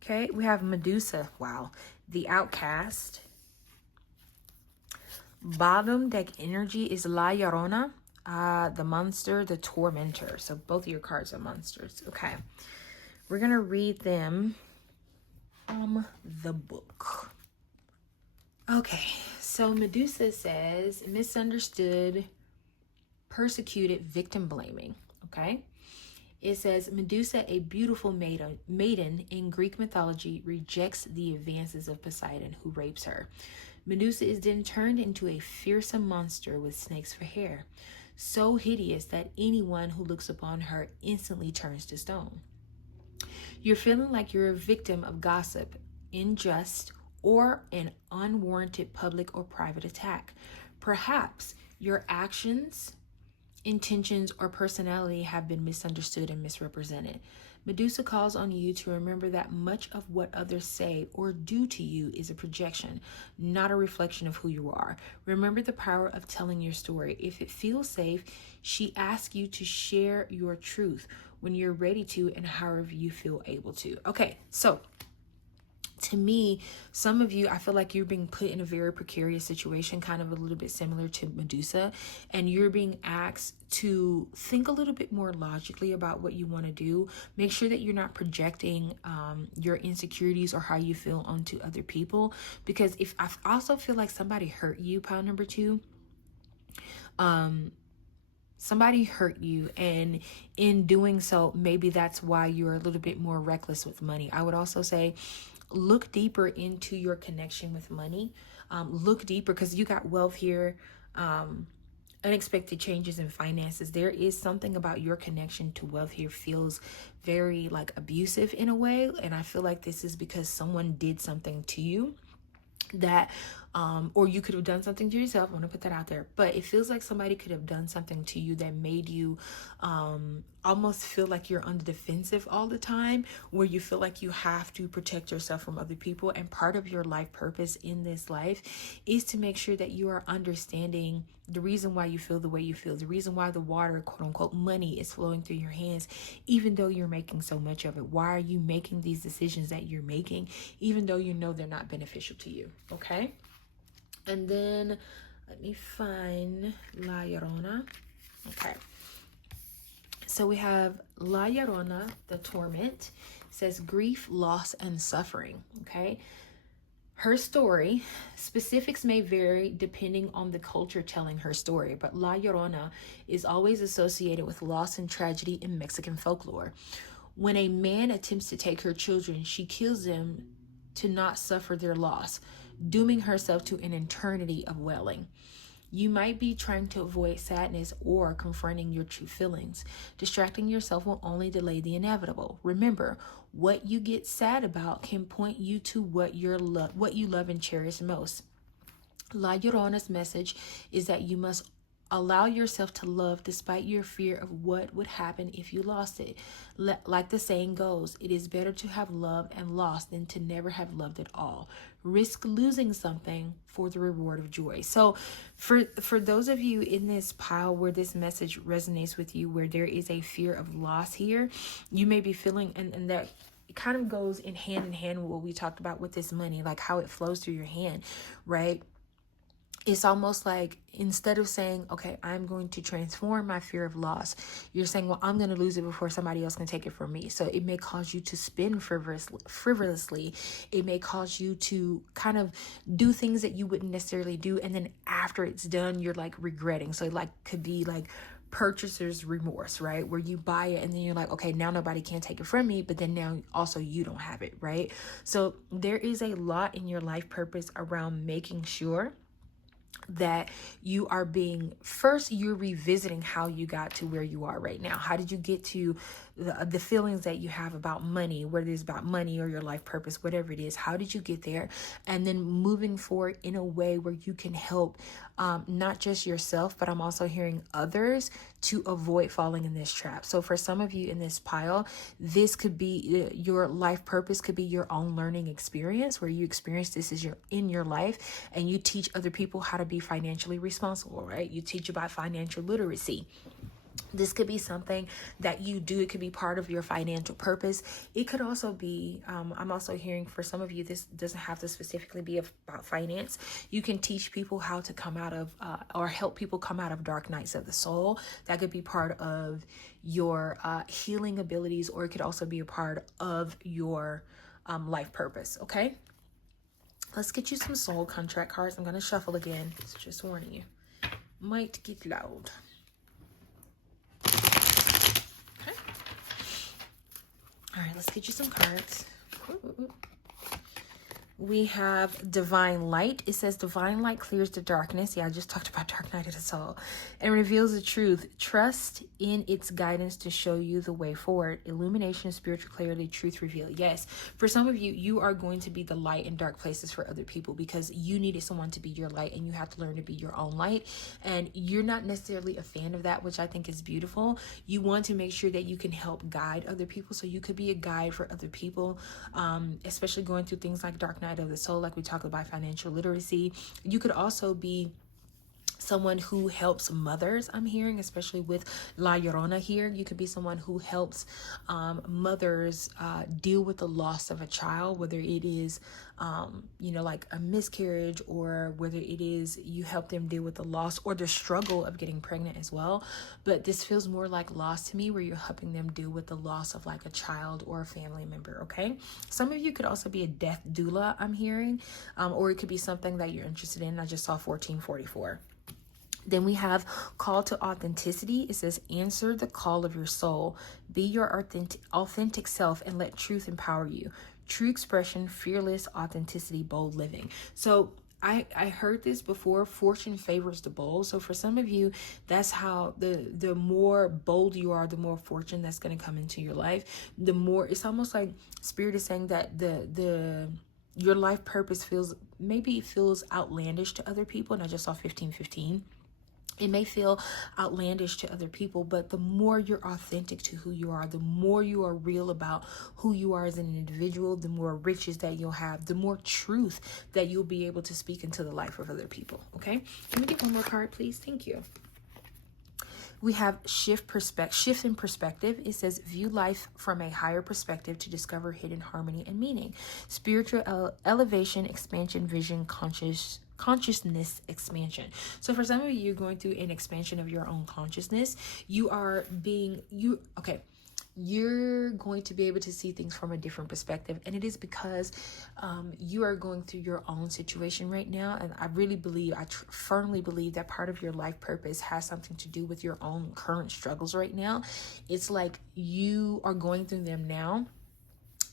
Okay, we have Medusa. Wow. The Outcast. Bottom deck energy is La Llorona, the monster, the tormentor. So both of your cards are monsters. Okay. We're going to read them from the book. Okay. So Medusa says, misunderstood, persecuted, victim blaming. Okay. It says, Medusa, a beautiful maiden in Greek mythology, rejects the advances of Poseidon, who rapes her. Medusa is then turned into a fearsome monster with snakes for hair, so hideous that anyone who looks upon her instantly turns to stone. You're feeling like you're a victim of gossip, unjust, or an unwarranted public or private attack. Perhaps your actions, intentions, or personality have been misunderstood and misrepresented. Medusa calls on you to remember that much of what others say or do to you is a projection, not a reflection of who you are. Remember the power of telling your story. If it feels safe, she asks you to share your truth when you're ready to and however you feel able to. Okay, so to me, some of you, I feel like you're being put in a very precarious situation, kind of a little bit similar to Medusa, and you're being asked to think a little bit more logically about what you want to do. Make sure that you're not projecting your insecurities or how you feel onto other people, because if I also feel like somebody hurt you, pile number 2, somebody hurt you, and in doing so, maybe that's why you're a little bit more reckless with money. I would also say, look deeper into your connection with money. Look deeper, because you got wealth here, unexpected changes in finances. There is something about your connection to wealth here feels very like abusive in a way. And I feel like this is because someone did something to you that or you could have done something to yourself. I want to put that out there, but it feels like somebody could have done something to you that made you almost feel like you're on the defensive all the time, where you feel like you have to protect yourself from other people. And part of your life purpose in this life is to make sure that you are understanding the reason why you feel the way you feel, the reason why the water, quote unquote, money is flowing through your hands, even though you're making so much of it. Why are you making these decisions that you're making, even though you know they're not beneficial to you? Okay. And then let me find La Llorona. Okay. So we have La Llorona, the torment. It says grief, loss, and suffering. Okay. Her story, specifics may vary depending on the culture telling her story, but La Llorona is always associated with loss and tragedy in Mexican folklore. When a man attempts to take her children, she kills them to not suffer their loss, dooming herself to an eternity of wailing. You might be trying to avoid sadness or confronting your true feelings. Distracting yourself will only delay the inevitable. Remember, what you get sad about can point you to what you love and cherish most. La Llorona's message is that you must allow yourself to love despite your fear of what would happen if you lost it. Like the saying goes, it is better to have loved and lost than to never have loved at all. Risk losing something for the reward of joy. So for those of you in this pile where this message resonates with you, where there is a fear of loss here, you may be feeling, and that kind of goes in hand with what we talked about with this money, like how it flows through your hand, right? It's almost like instead of saying, okay, I'm going to transform my fear of loss, you're saying, well, I'm going to lose it before somebody else can take it from me. So it may cause you to spend frivolously. It may cause you to kind of do things that you wouldn't necessarily do. And then after it's done, you're like regretting. So it like could be like purchaser's remorse, right? Where you buy it and then you're like, okay, now nobody can take it from me, but then now also you don't have it, right? So there is a lot in your life purpose around making sure that you are you're revisiting how you got to where you are right now. How did you get to the feelings that you have about money, whether it's about money or your life purpose, whatever it is? How did you get there? And then moving forward in a way where you can help not just yourself, but I'm also hearing others to avoid falling in this trap. So for some of you in this pile, this could be your life purpose, could be your own learning experience where you experience this in your life, and you teach other people how to be financially responsible, right? You teach about financial literacy. This could be something that you do. It could be part of your financial purpose. It could also be, I'm also hearing for some of you, this doesn't have to specifically be about finance. You can teach people how to come out of, or help people come out of dark nights of the soul. That could be part of your healing abilities, or it could also be a part of your life purpose. Okay. Let's get you some soul contract cards. I'm going to shuffle again. So just warning you. Might get loud. All right, let's get you some cards. Ooh. We have divine light. It says divine light clears the darkness. Yeah, I just talked about dark night of the soul. And reveals the truth. Trust in its guidance to show you the way forward. Illumination, spiritual clarity, truth reveal. Yes, for some of you, you are going to be the light in dark places for other people because you needed someone to be your light and you have to learn to be your own light. And you're not necessarily a fan of that, which I think is beautiful. You want to make sure that you can help guide other people. So you could be a guide for other people, especially going through things like dark night of the soul, like we talk about financial literacy. You could also be someone who helps mothers, I'm hearing, especially with La Llorona here. You could be someone who helps mothers deal with the loss of a child, whether it is, like a miscarriage, or whether it is you help them deal with the loss or the struggle of getting pregnant as well. But this feels more like loss to me, where you're helping them deal with the loss of like a child or a family member, okay? Some of you could also be a death doula, I'm hearing, or it could be something that you're interested in. I just saw 1444. Then we have call to authenticity. It says, answer the call of your soul. Be your authentic self and let truth empower you. True expression, fearless authenticity, bold living. So I heard this before. Fortune favors the bold. So for some of you, that's how the more bold you are, the more fortune that's going to come into your life. The more, it's almost like Spirit is saying that your life purpose feels outlandish to other people. And I just saw 1515. It may feel outlandish to other people, but the more you're authentic to who you are, the more you are real about who you are as an individual, the more riches that you'll have, the more truth that you'll be able to speak into the life of other people. Okay, let me get one more card, please. Thank you. We have shift in perspective. It says, view life from a higher perspective to discover hidden harmony and meaning. Spiritual elevation, expansion, vision, consciousness expansion. So for some of you, you're going through an expansion of your own consciousness. You're going to be able to see things from a different perspective. And it is because you are going through your own situation right now. And I firmly believe that part of your life purpose has something to do with your own current struggles right now. It's like you are going through them now.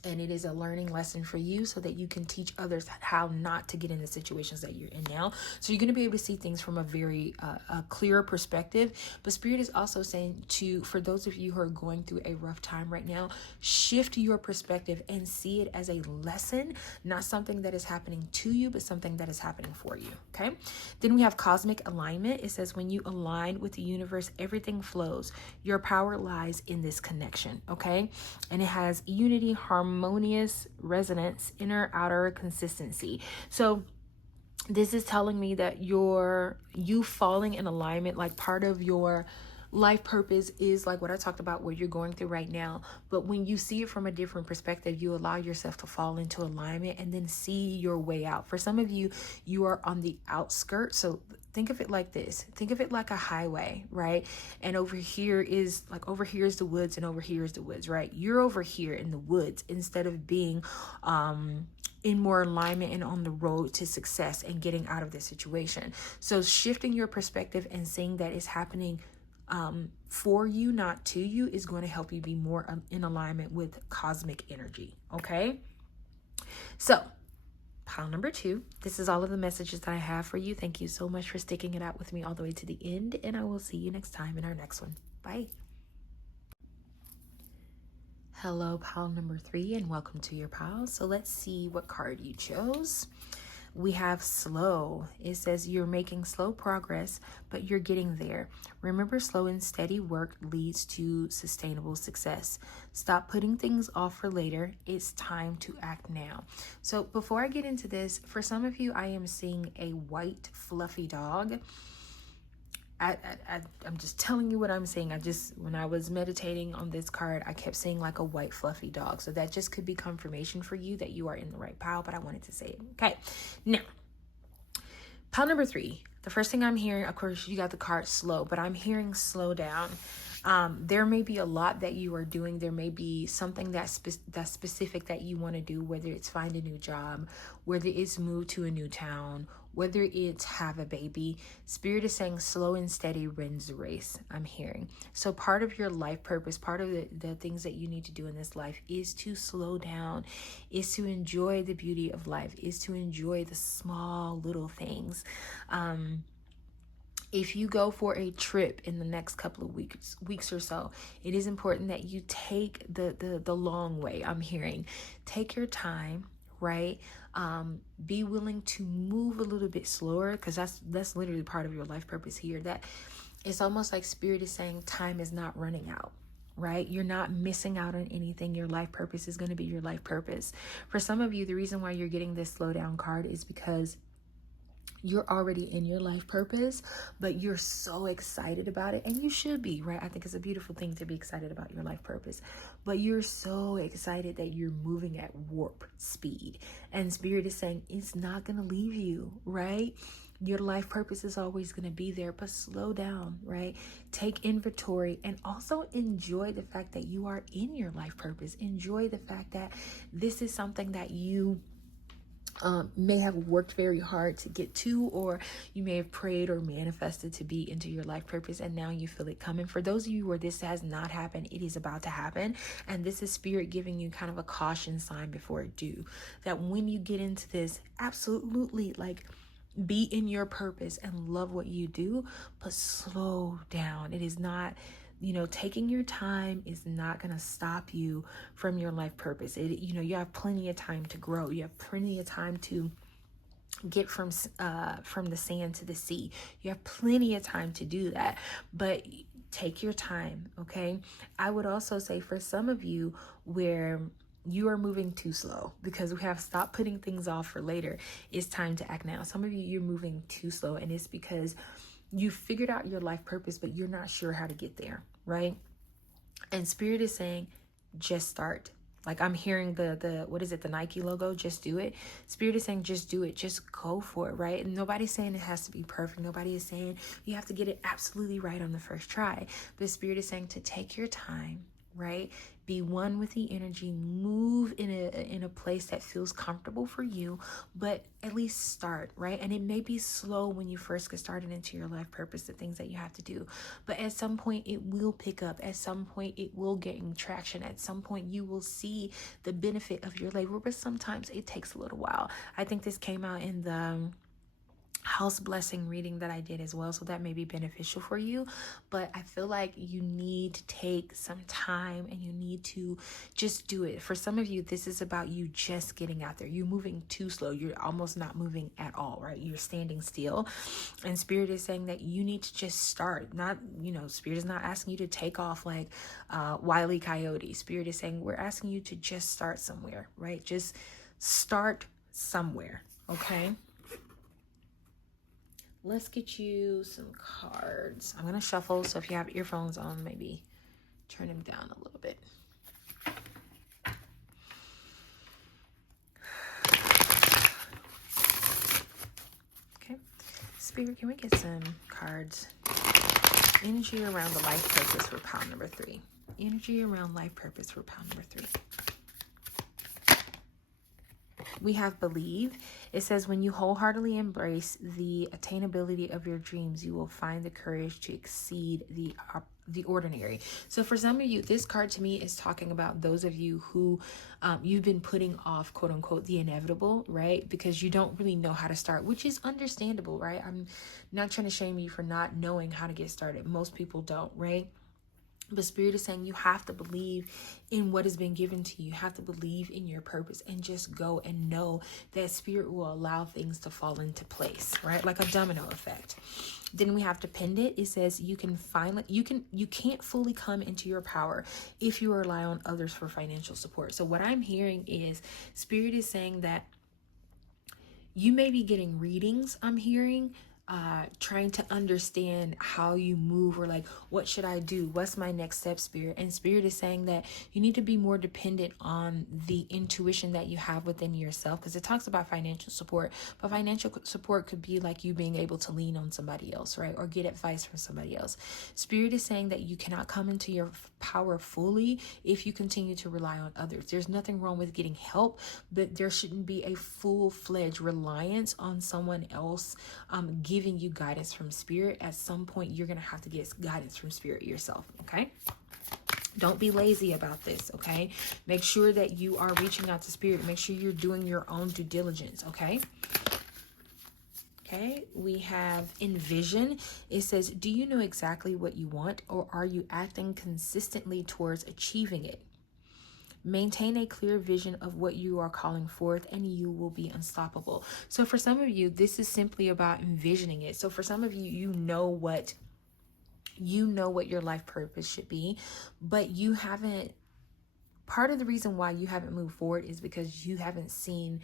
And it is a learning lesson for you so that you can teach others how not to get in the situations that you're in now. So you're going to be able to see things from a very clearer perspective. But Spirit is also saying for those of you who are going through a rough time right now, shift your perspective and see it as a lesson, not something that is happening to you, but something that is happening for you. Okay. Then we have cosmic alignment. It says, when you align with the universe, everything flows. Your power lies in this connection. Okay. And it has unity, harmonious resonance, inner outer consistency. So this is telling me that you falling in alignment, like part of your life purpose is like what I talked about, what you're going through right now. But when you see it from a different perspective, you allow yourself to fall into alignment and then see your way out. For some of you, you are on the outskirts. So think of it like this. Think of it like a highway, right? And over here is the woods, and over here is the woods, right? You're over here in the woods instead of being in more alignment and on the road to success and getting out of this situation. So shifting your perspective and seeing that it's happening for you, not to you, is going to help you be more in alignment with cosmic energy. Okay. So pile number 2, this is all of the messages that I have for you. Thank you so much for sticking it out with me all the way to the end, and I will see you next time in our next one. Bye. Hello, pile number 3, and welcome to your pile. So let's see what card you chose. We have slow. It says you're making slow progress, but you're getting there. Remember, slow and steady work leads to sustainable success. Stop putting things off for later. It's time to act now. So before I get into this, for some of you, I am seeing a white fluffy dog. I'm just telling you what I'm saying. When I was meditating on this card, I kept saying like a white fluffy dog. So that just could be confirmation for you that you are in the right pile, but I wanted to say it. Okay. Now, pile number 3. The first thing I'm hearing, of course, you got the card slow, but I'm hearing slow down. There may be a lot that you are doing. There may be something that's specific that you want to do, whether it's find a new job, whether it's move to a new town, whether it's have a baby. Spirit is saying slow and steady wins the race, I'm hearing. So part of your life purpose, part of the things that you need to do in this life is to slow down, is to enjoy the beauty of life, is to enjoy the small little things. If you go for a trip in the next couple of weeks or so, it is important that you take the long way. I'm hearing, take your time, right? Be willing to move a little bit slower, because that's literally part of your life purpose here. That it's almost like Spirit is saying time is not running out. Right? You're not missing out on anything. Your life purpose is going to be your life purpose. For some of you, the reason why you're getting this slow down card is because you're already in your life purpose, but you're so excited about it, and you should be, right? I think it's a beautiful thing to be excited about your life purpose, but you're so excited that you're moving at warp speed, and Spirit is saying it's not going to leave you, right? Your life purpose is always going to be there, but slow down, right? Take inventory and also enjoy the fact that you are in your life purpose. Enjoy the fact that this is something that you may have worked very hard to get to, or you may have prayed or manifested to be into your life purpose, and now you feel it coming. For those of you where this has not happened, it is about to happen, and this is Spirit giving you kind of a caution sign before it do, that when you get into this, absolutely, like, be in your purpose and love what you do, but slow down. It is not, taking your time is not going to stop you from your life purpose. You have plenty of time to grow. You have plenty of time to get from the sand to the sea. You have plenty of time to do that, but take your time. Okay. I would also say for some of you where you are moving too slow, because we have stopped putting things off for later, it's time to act now. Some of you're moving too slow, and it's because you figured out your life purpose, but you're not sure how to get there, right? And Spirit is saying, just start. Like, I'm hearing the what is it, the Nike logo, just do it. Spirit is saying, just do it. Just go for it, right? And nobody's saying it has to be perfect. Nobody is saying you have to get it absolutely right on the first try. But Spirit is saying to take your time, right? Be one with the energy, move in a place that feels comfortable for you, but at least start, right? And it may be slow when you first get started into your life purpose, the things that you have to do, but at some point it will pick up. At some point it will gain traction. At some point you will see the benefit of your labor, but sometimes it takes a little while. I think this came out in the house blessing reading that I did as well, so that may be beneficial for you. But I feel like you need to take some time and you need to just do it. For some of you, this is about you just getting out there. You're moving too slow. You're almost not moving at all, right? You're standing still, and Spirit is saying that you need to just start. Not, Spirit is not asking you to take off like Wile E. Coyote. Spirit is saying we're asking you to just start somewhere, right? Just start somewhere, okay? Let's get you some cards. I'm going to shuffle, so if you have earphones on, maybe turn them down a little bit. Okay. Spirit, can we get some cards? Energy around the life purpose for pile number 3. Energy around life purpose for pile number 3. We have believe. It says, when you wholeheartedly embrace the attainability of your dreams, you will find the courage to exceed the ordinary. So for some of you, this card to me is talking about those of you who you've been putting off, quote unquote, the inevitable, right? Because you don't really know how to start, which is understandable, right? I'm not trying to shame you for not knowing how to get started. Most people don't, right? But Spirit is saying you have to believe in what has been given to you. You have to believe in your purpose and just go and know that Spirit will allow things to fall into place, right? Like a domino effect. Then we have dependent. It says you can't fully come into your power if you rely on others for financial support. So what I'm hearing is Spirit is saying that you may be getting readings, I'm hearing, trying to understand how you move, or like, what should I do? What's my next step, Spirit? And Spirit is saying that you need to be more dependent on the intuition that you have within yourself, because it talks about financial support, but financial support could be like you being able to lean on somebody else, right? Or get advice from somebody else. Spirit is saying that you cannot come into your power fully if you continue to rely on others. There's nothing wrong with getting help, but there shouldn't be a full-fledged reliance on someone else giving you guidance from Spirit. At some point, you're going to have to get guidance from Spirit yourself, okay? Don't be lazy about this, okay? Make sure that you are reaching out to Spirit. Make sure you're doing your own due diligence, okay? Okay, we have envision. It says, do you know exactly what you want, or are you acting consistently towards achieving it? Maintain a clear vision of what you are calling forth, and you will be unstoppable. So for some of you, this is simply about envisioning it. So for some of you, you know what your life purpose should be, but you haven't. Part of the reason why you haven't moved forward is because you haven't seen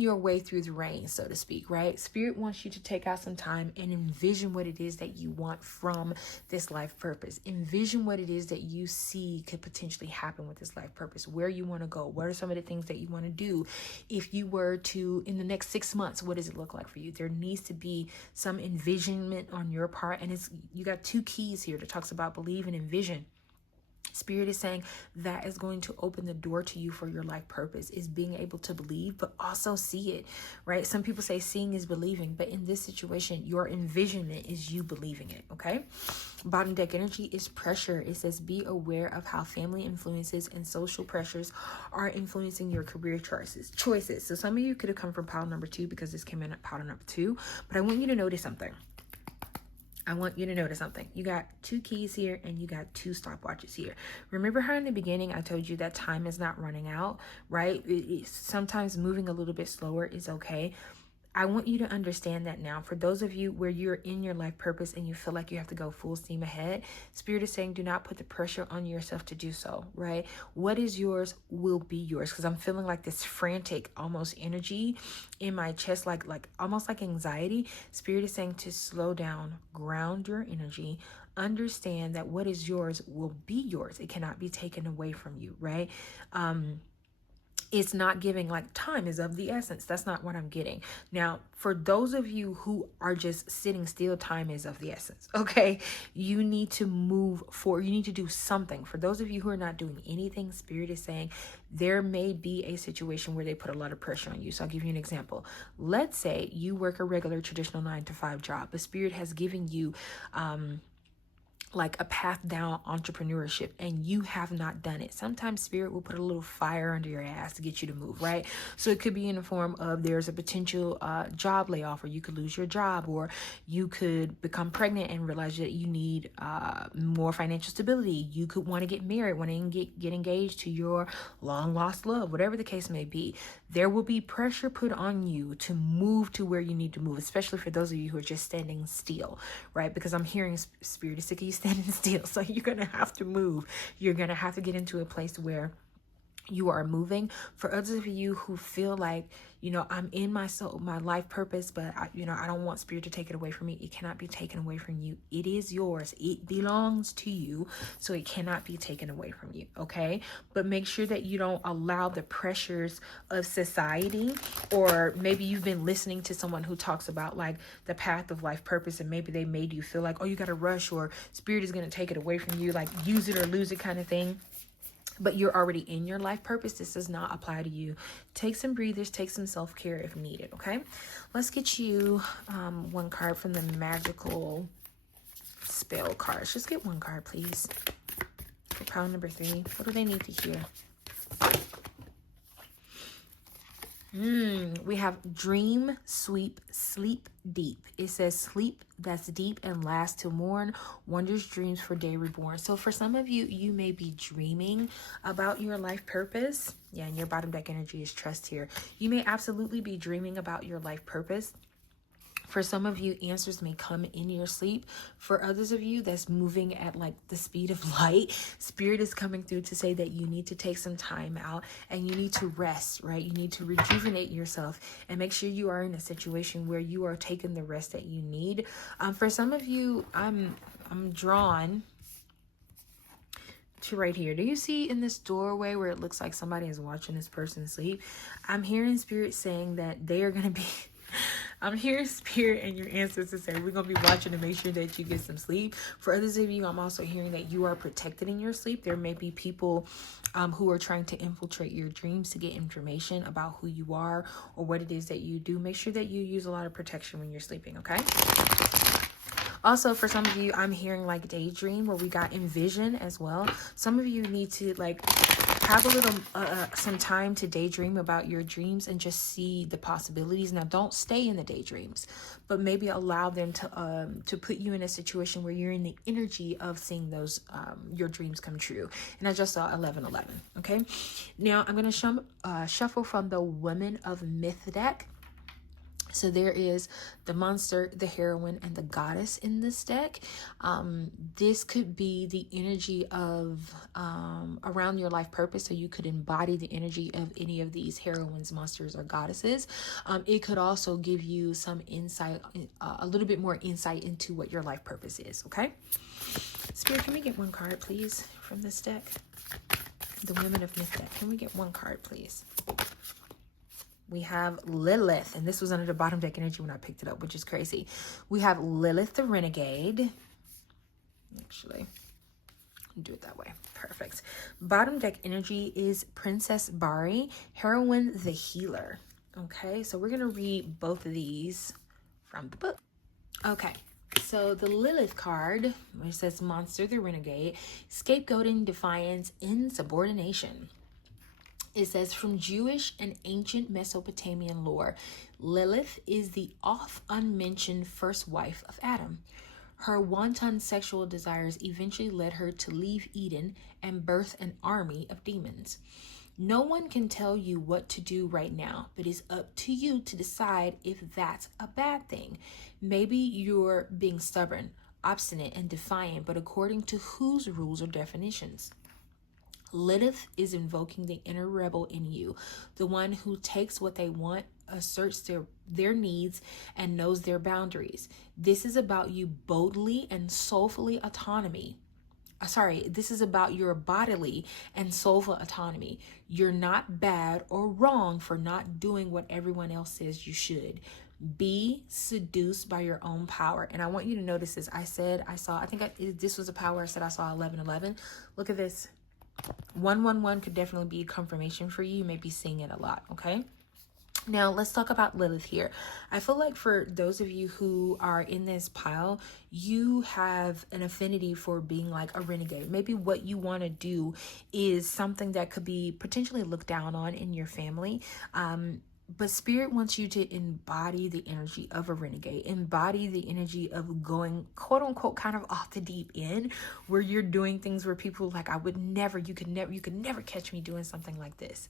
your way through the rain, so to speak, right? Spirit wants you to take out some time and envision what it is that you want from this life purpose. Envision what it is that you see could potentially happen with this life purpose, where you want to go. What are some of the things that you want to do? If you were to, in the next 6 months, what does it look like for you? There needs to be some envisionment on your part. And you got 2 keys here that talks about believe and envision. Spirit is saying that is going to open the door to you for your life purpose, is being able to believe, but also see it, right? Some people say seeing is believing, but in this situation, your envisionment is you believing it, okay? Bottom deck energy is pressure. It says, be aware of how family influences and social pressures are influencing your career choices. So some of you could have come from pile number 2, because this came in at pile number 2, but I want you to notice something. You got 2 keys here, and you got 2 stopwatches here. Remember how in the beginning I told you that time is not running out, right? Sometimes moving a little bit slower is okay. I want you to understand that now. For those of you where you're in your life purpose and you feel like you have to go full steam ahead, Spirit is saying do not put the pressure on yourself to do so, right? What is yours will be yours, because I'm feeling like this frantic almost energy in my chest, like almost like anxiety. Spirit is saying to slow down, ground your energy, understand that what is yours will be yours. It cannot be taken away from you, right? It's not giving like time is of the essence. That's not what I'm getting. Now, for those of you who are just sitting still, time is of the essence. Okay. You need to move forward. You need to do something. For those of you who are not doing anything, Spirit is saying there may be a situation where they put a lot of pressure on you. So I'll give you an example. Let's say you work a regular traditional 9-to-5 job, but Spirit has given you, like a path down entrepreneurship, and you have not done it. Sometimes Spirit will put a little fire under your ass to get you to move, right? So it could be in the form of there's a potential job layoff, or you could lose your job, or you could become pregnant and realize that you need more financial stability. You could want to get married, want to get engaged to your long lost love, whatever the case may be. There will be pressure put on you to move to where you need to move, especially for those of you who are just standing still, right? Because I'm hearing Spirit is sick of you standing still. So you're going to have to move. You're going to have to get into a place where you are moving. For others of you who feel like, I'm in my soul, my life purpose, but I don't want Spirit to take it away from me. It cannot be taken away from you. It is yours. It belongs to you. So it cannot be taken away from you. Okay. But make sure that you don't allow the pressures of society, or maybe you've been listening to someone who talks about like the path of life purpose, and maybe they made you feel like, oh, you got to rush, or Spirit is going to take it away from you, like use it or lose it kind of thing. But you're already in your life purpose. This does not apply to you. Take some breathers, take some self-care if needed, okay? Let's get you one card from the magical spell cards. Just get one card, please. For pile number 3. What do they need to hear? We have dream, sweep, sleep deep. It says sleep that's deep and lasts till morn, wondrous dreams for day reborn. So for some of you, you may be dreaming about your life purpose. Yeah, and your bottom deck energy is trust here. You may absolutely be dreaming about your life purpose. For some of you, answers may come in your sleep. For others of you, that's moving at like the speed of light. Spirit is coming through to say that you need to take some time out and you need to rest, right? You need to rejuvenate yourself and make sure you are in a situation where you are taking the rest that you need. For some of you, I'm drawn to right here. Do you see in this doorway where it looks like somebody is watching this person sleep? I'm hearing Spirit saying that they are going to be... I'm hearing Spirit and your ancestors to say we're going to be watching to make sure that you get some sleep. For others of you, I'm also hearing that you are protected in your sleep. There may be people who are trying to infiltrate your dreams to get information about who you are or what it is that you do. Make sure that you use a lot of protection when you're sleeping, okay? Also, for some of you, I'm hearing like daydream, where we got envision as well. Some of you need to like have a little some time to daydream about your dreams and just see the possibilities. Now, don't stay in the daydreams, but maybe allow them to put you in a situation where you're in the energy of seeing those your dreams come true. And I just saw 1111. Okay, now I'm gonna shuffle from the Women of Myth deck. So there is the monster, the heroine, and the goddess in this deck. This could be the energy of around your life purpose. So you could embody the energy of any of these heroines, monsters, or goddesses. It could also give you some insight, a little bit more insight into what your life purpose is. Okay. Spirit, can we get one card, please, from this deck? The Women of Myth deck. Can we get one card, please? We have Lilith, and this was under the bottom deck energy when I picked it up, which is crazy. We have Lilith the Renegade. Actually, I'll do it that way. Perfect. Bottom deck energy is Princess Bari, Heroine the Healer. Okay, so we're going to read both of these from the book. Okay, so the Lilith card, which says Monster the Renegade, Scapegoating, Defiance, Insubordination. It says, from Jewish and ancient Mesopotamian lore, Lilith is the oft-unmentioned first wife of Adam. Her wanton sexual desires eventually led her to leave Eden and birth an army of demons. No one can tell you what to do right now, but it's up to you to decide if that's a bad thing. Maybe you're being stubborn, obstinate, and defiant, but according to whose rules or definitions? Lilith is invoking the inner rebel in you, the one who takes what they want, asserts their needs, and knows their boundaries. This is about you boldly and soulfully autonomy. This is about your bodily and soulful autonomy. You're not bad or wrong for not doing what everyone else says you should. Be seduced by your own power. And I want you to notice this. This was a power. I said I saw 1111. Look at this. 111 could definitely be a confirmation for you. You may be seeing it a lot, okay? Now, let's talk about Lilith here. I feel like for those of you who are in this pile, you have an affinity for being like a renegade. Maybe what you want to do is something that could be potentially looked down on in your family. But Spirit wants you to embody the energy of a renegade, embody the energy of going, quote unquote, kind of off the deep end, where you're doing things where people like, you could never catch me doing something like this.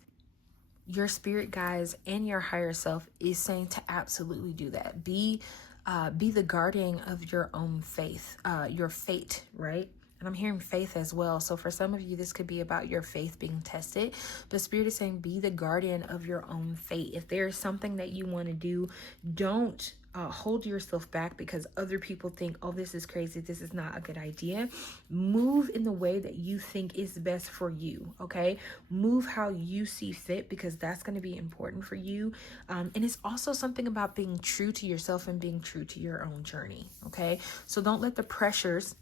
Your spirit guides and your higher self is saying to absolutely do that. Be the guardian of your own faith, your fate, right? And I'm hearing faith as well. So for some of you, this could be about your faith being tested. But Spirit is saying, be the guardian of your own fate. If there's something that you want to do, don't hold yourself back because other people think, oh, this is crazy. This is not a good idea. Move in the way that you think is best for you, okay? Move how you see fit because that's going to be important for you. And it's also something about being true to yourself and being true to your own journey, okay? So don't let the pressures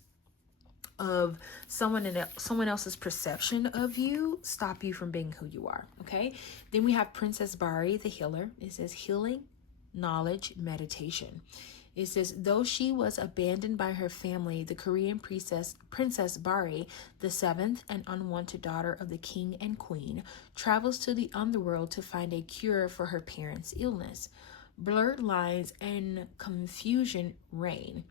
of someone else's perception of you stop you from being who you are, okay? Then we have Princess Bari, the healer. It says healing, knowledge, meditation. It says, though she was abandoned by her family, the Korean Princess Bari, the seventh and unwanted daughter of the king and queen, travels to the underworld to find a cure for her parents' illness. Blurred lines and confusion reign.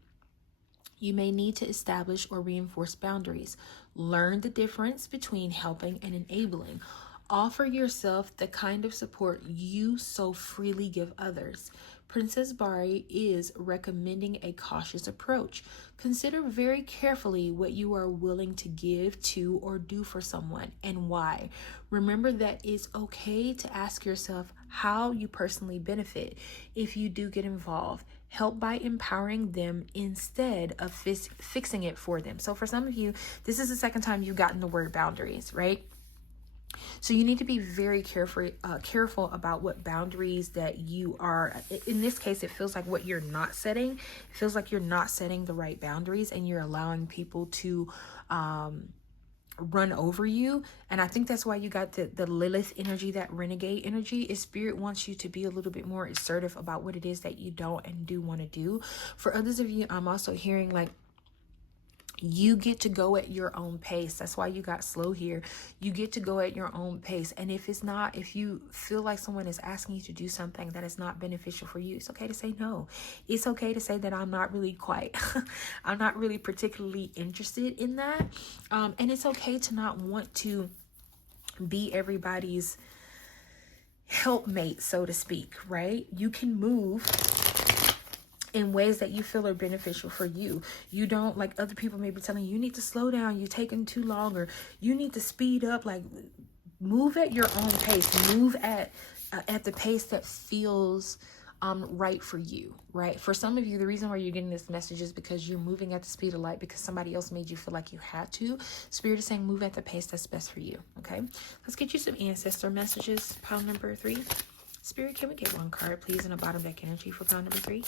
You may need to establish or reinforce boundaries. Learn the difference between helping and enabling. Offer yourself the kind of support you so freely give others. Princess Bari is recommending a cautious approach. Consider very carefully what you are willing to give to or do for someone and why. Remember that it's okay to ask yourself how you personally benefit if you do get involved. Help by empowering them instead of fixing it for them. So for some of you, this is the second time you've gotten the word boundaries, right? So you need to be very careful about what boundaries that you are. In this case, it feels like what you're not setting. It feels like you're not setting the right boundaries and you're allowing people to run over you. And I think that's why you got the Lilith energy, that renegade energy. Is Spirit wants you to be a little bit more assertive about what it is that you don't and do want to do. For others of you, I'm also hearing like you get to go at your own pace. That's why you got slow here. You get to go at your own pace. And if you feel like someone is asking you to do something that is not beneficial for you, it's okay to say no. It's okay to say that I'm not really I'm not really particularly interested in that. And it's okay to not want to be everybody's helpmate, so to speak, right? You can move in ways that you feel are beneficial for you. You don't, like other people may be telling you, you need to slow down, you're taking too long, or you need to speed up. Like, move at your own pace. Move at the pace that feels right for you, right? For some of you, the reason why you're getting this message is because you're moving at the speed of light because somebody else made you feel like you had to. Spirit is saying move at the pace that's best for you, okay? Let's get you some ancestor messages. Pile number 3. Spirit, can we get one card, please, in a bottom deck energy for pile number 3?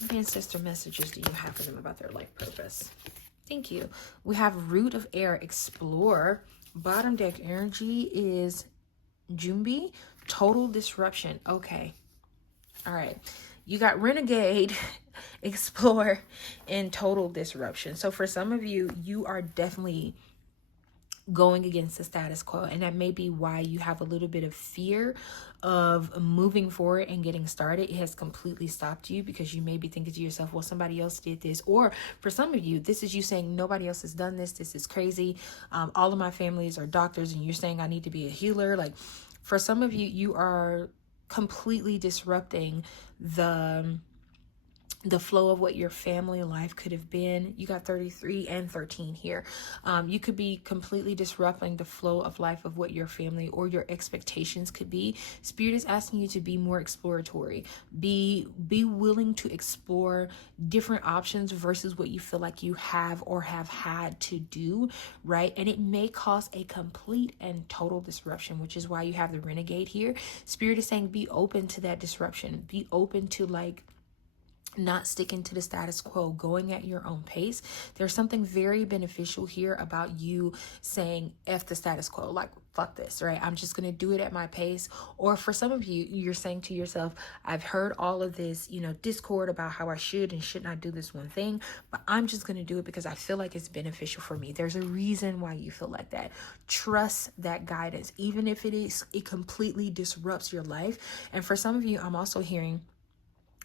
What ancestor messages do you have for them about their life purpose? Thank you. We have Root of Air, Explore. Bottom deck energy is Jumbi, Total Disruption. Okay. All right. You got Renegade, Explore, and Total Disruption. So for some of you, you are definitely going against the status quo, and that may be why you have a little bit of fear of moving forward and getting started. It has completely stopped you because you may be thinking to yourself, well, somebody else did this. Or for some of you, this is you saying nobody else has done this. This is crazy. All of my families are doctors, and you're saying I need to be a healer. Like, for some of you, you are completely disrupting the flow of what your family life could have been. You got 33 and 13 here. You could be completely disrupting the flow of life of what your family or your expectations could be. Spirit is asking you to be more exploratory. Be willing to explore different options versus what you feel like you have or have had to do, right? And it may cause a complete and total disruption, which is why you have the Renegade here. Spirit is saying be open to that disruption. Be open to not sticking to the status quo, going at your own pace. There's something very beneficial here about you saying F the status quo, like fuck this, right? I'm just going to do it at my pace. Or for some of you, you're saying to yourself, I've heard all of this, discord about how I should and should not do this one thing, but I'm just going to do it because I feel like it's beneficial for me. There's a reason why you feel like that. Trust that guidance, even if it completely disrupts your life. And for some of you, I'm also hearing,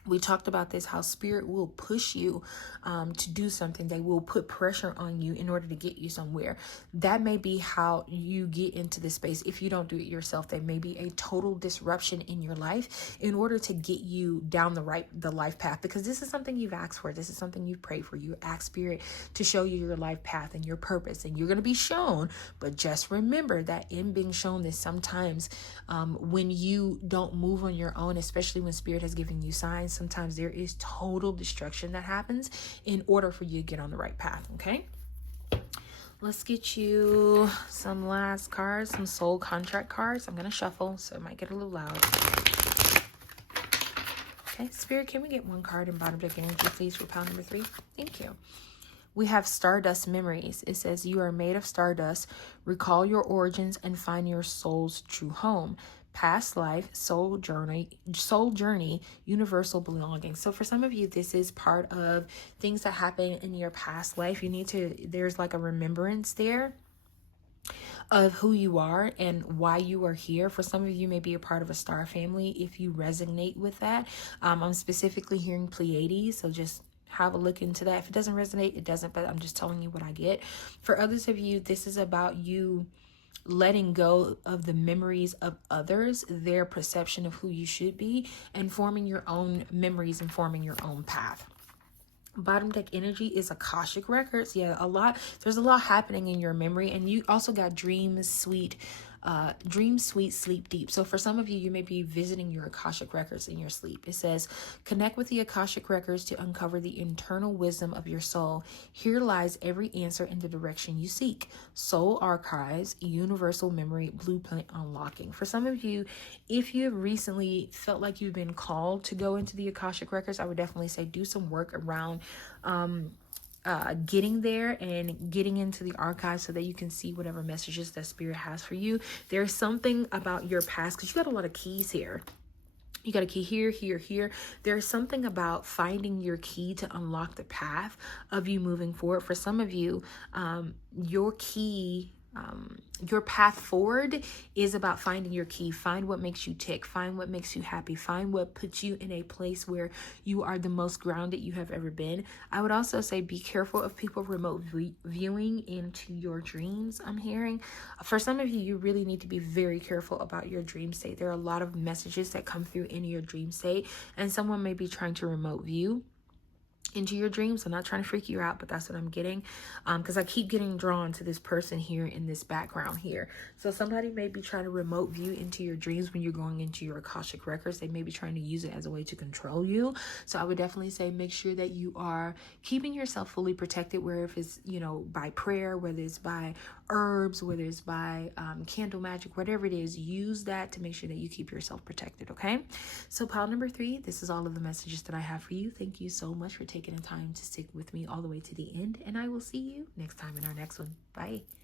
we talked about this, how Spirit will push you to do something. They will put pressure on you in order to get you somewhere. That may be how you get into this space. If you don't do it yourself, there may be a total disruption in your life in order to get you down the life path, because this is something you've asked for. This is something you've prayed for. You ask Spirit to show you your life path and your purpose, and you're going to be shown. But just remember that in being shown this, sometimes when you don't move on your own, especially when Spirit has given you signs, sometimes there is total destruction that happens in order for you to get on the right path, okay? Let's get you some last cards, some soul contract cards. I'm going to shuffle, so it might get a little loud. Okay, Spirit, can we get one card in bottom deck energy, please, for pile number 3? Thank you. We have Stardust Memories. It says, you are made of stardust. Recall your origins and find your soul's true home. Past life, soul journey, universal belonging. So for some of you, this is part of things that happen in your past life. There's like a remembrance there of who you are and why you are here. For some of you, may be a part of a star family if you resonate with that. I'm specifically hearing Pleiades, so just have a look into that. If it doesn't resonate, it doesn't, but I'm just telling you what I get. For others of you, this is about you letting go of the memories of others, their perception of who you should be, and forming your own memories and forming your own path. Bottom deck energy is Akashic records. Yeah, there's a lot happening in your memory, and you also got dream sweet, sleep deep. So for some of you, you may be visiting your Akashic records in your sleep. It says, connect with the Akashic records to uncover the internal wisdom of your soul. Here lies every answer in the direction you seek. Soul archives, universal memory blueprint unlocking. For some of you, if you've recently felt like you've been called to go into the Akashic records, I would definitely say do some work around getting there and getting into the archives so that you can see whatever messages that spirit has for you. There's something about your past, because you got a lot of keys here. You got a key here, here, here. There's something about finding your key to unlock the path of you moving forward. For some of you, your key, your path forward is about finding your key. Find what makes you tick. Find what makes you happy. Find what puts you in a place where you are the most grounded you have ever been. I would also say be careful of people remote viewing into your dreams. I'm hearing for some of you, you really need to be very careful about your dream state. There are a lot of messages that come through in your dream state, and someone may be trying to remote view into your dreams. I'm not trying to freak you out, but that's what I'm getting, because I keep getting drawn to this person here in this background here. So somebody may be trying to remote view into your dreams when you're going into your Akashic records. They may be trying to use it as a way to control you. So I would definitely say make sure that you are keeping yourself fully protected, where if it's, you know, by prayer, whether it's by herbs, whether it's by candle magic, whatever it is, use that to make sure that you keep yourself protected. Okay, so pile number 3, this is all of the messages that I have for you. Thank you so much for taking the time to stick with me all the way to the end, and I will see you next time in our next one. Bye.